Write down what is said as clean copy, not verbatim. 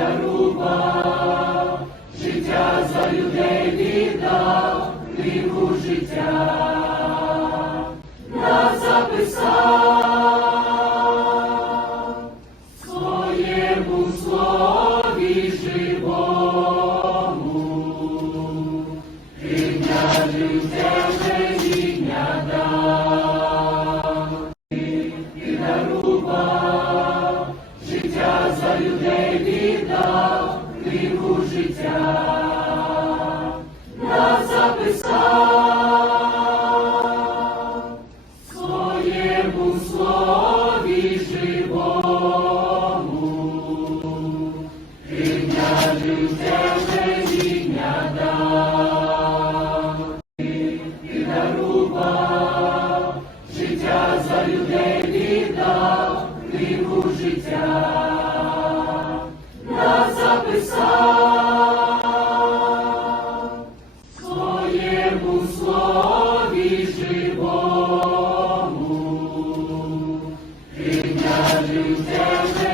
дарував, життя за людей віддав, книгу життя нас записав, в своєму слові живому, прийняли тебе рідня дав, і дарував, життя за людей віддав, книгу життя нас записав, в своєму слові живому, прийняли тебе рідня дав, і дарував, життя за людей віддав, книгу життя нас записав, в своєму слові живому, прийняли тебе